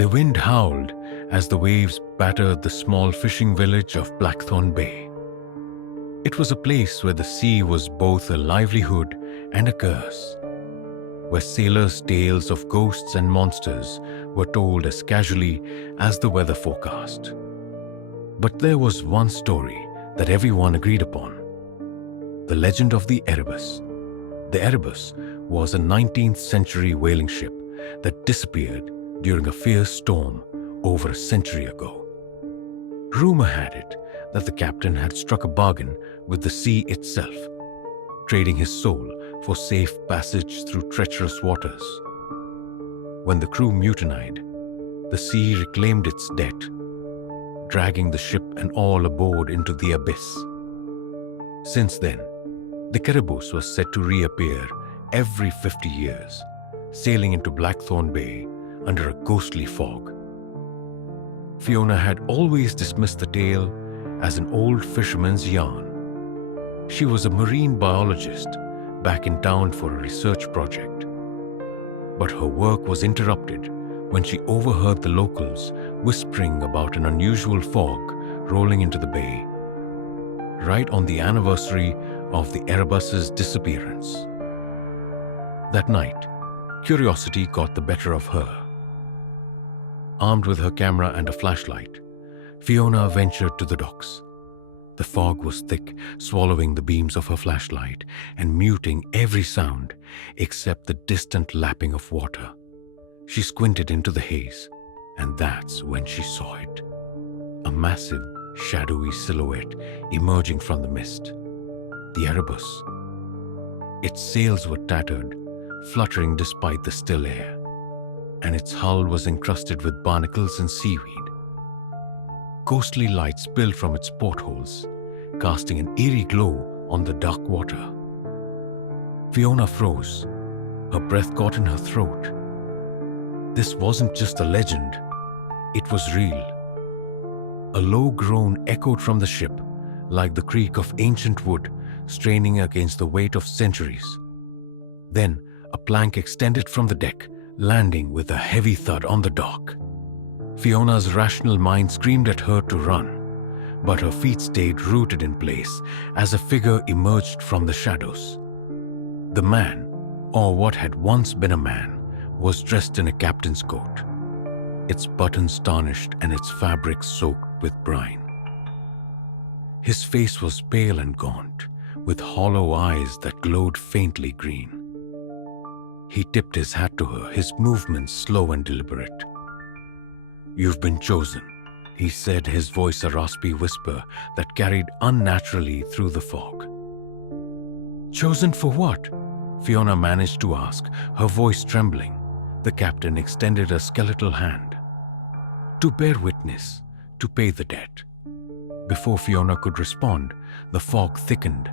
The wind howled as the waves battered the small fishing village of Blackthorn Bay. It was a place where the sea was both a livelihood and a curse, where sailors' tales of ghosts and monsters were told as casually as the weather forecast. But there was one story that everyone agreed upon: the legend of the Erebus. The Erebus was a 19th century whaling ship that disappeared during a fierce storm over a century ago. Rumor had it that the captain had struck a bargain with the sea itself, trading his soul for safe passage through treacherous waters. When the crew mutinied, the sea reclaimed its debt, dragging the ship and all aboard into the abyss. Since then, the Erebus was said to reappear every 50 years, sailing into Blackthorn Bay under a ghostly fog. Fiona had always dismissed the tale as an old fisherman's yarn. She was a marine biologist back in town for a research project. But her work was interrupted when she overheard the locals whispering about an unusual fog rolling into the bay, right on the anniversary of the Erebus's disappearance. That night, curiosity got the better of her. Armed with her camera and a flashlight, Fiona ventured to the docks. The fog was thick, swallowing the beams of her flashlight and muting every sound except the distant lapping of water. She squinted into the haze, and that's when she saw it. A massive, shadowy silhouette emerging from the mist. The Erebus. Its sails were tattered, fluttering despite the still air, and its hull was encrusted with barnacles and seaweed. Ghostly light spilled from its portholes, casting an eerie glow on the dark water. Fiona froze. Her breath caught in her throat. This wasn't just a legend, it was real. A low groan echoed from the ship, like the creak of ancient wood straining against the weight of centuries. Then a plank extended from the deck, landing with a heavy thud on the dock. Fiona's rational mind screamed at her to run, but her feet stayed rooted in place as a figure emerged from the shadows. The man, or what had once been a man, was dressed in a captain's coat, its buttons tarnished and its fabric soaked with brine. His face was pale and gaunt, with hollow eyes that glowed faintly green. He tipped his hat to her, his movements slow and deliberate. "You've been chosen," he said, his voice a raspy whisper that carried unnaturally through the fog. "Chosen for what?" Fiona managed to ask, her voice trembling. The captain extended a skeletal hand. "To bear witness, to pay the debt." Before Fiona could respond, the fog thickened,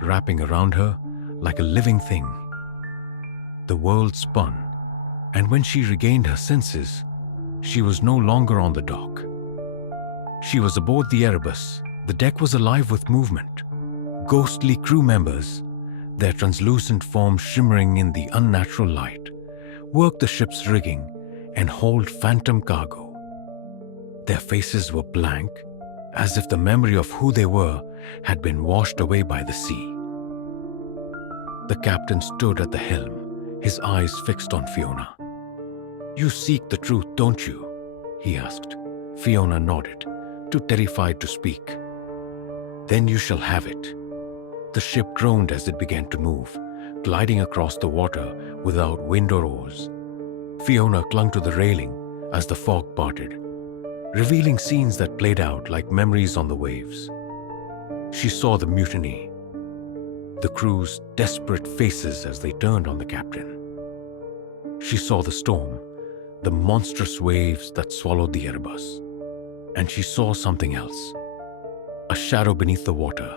wrapping around her like a living thing. The world spun, and when she regained her senses, she was no longer on the dock. She was aboard the Erebus. The deck was alive with movement. Ghostly crew members, their translucent forms shimmering in the unnatural light, worked the ship's rigging and hauled phantom cargo. Their faces were blank, as if the memory of who they were had been washed away by the sea. The captain stood at the helm, his eyes fixed on Fiona. "You seek the truth, don't you?" he asked. Fiona nodded, too terrified to speak. "Then you shall have it." The ship groaned as it began to move, gliding across the water without wind or oars. Fiona clung to the railing as the fog parted, revealing scenes that played out like memories on the waves. She saw the mutiny, the crew's desperate faces as they turned on the captain. She saw the storm, the monstrous waves that swallowed the Erebus. And she saw something else. A shadow beneath the water,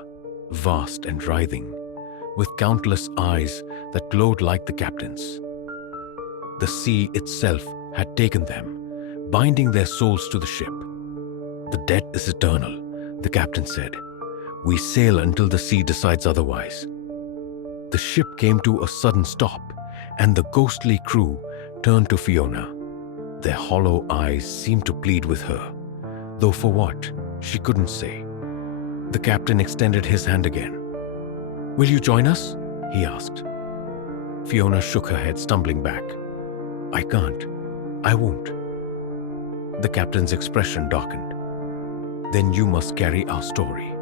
vast and writhing, with countless eyes that glowed like the captain's. The sea itself had taken them, binding their souls to the ship. "The debt is eternal," the captain said. "We sail until the sea decides otherwise." The ship came to a sudden stop, and the ghostly crew turned to Fiona. Their hollow eyes seemed to plead with her, though for what, she couldn't say. The captain extended his hand again. "Will you join us?" he asked. Fiona shook her head, stumbling back. "I can't. I won't." The captain's expression darkened. "Then you must carry our story.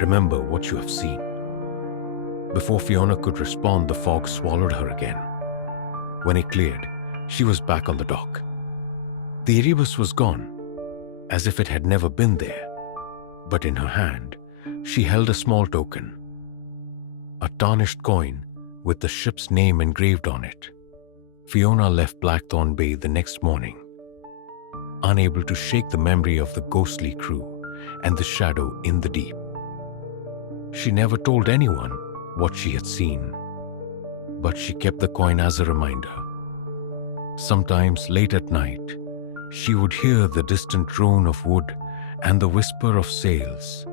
Remember what you have seen." Before Fiona could respond, the fog swallowed her again. When it cleared, she was back on the dock. The Erebus was gone, as if it had never been there. But in her hand, she held a small token. A tarnished coin with the ship's name engraved on it. Fiona left Blackthorn Bay the next morning, unable to shake the memory of the ghostly crew and the shadow in the deep. She never told anyone what she had seen, but she kept the coin as a reminder. Sometimes late at night, she would hear the distant drone of wood and the whisper of sails,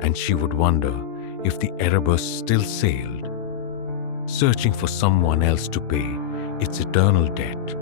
and she would wonder if the Erebus still sailed, searching for someone else to pay its eternal debt.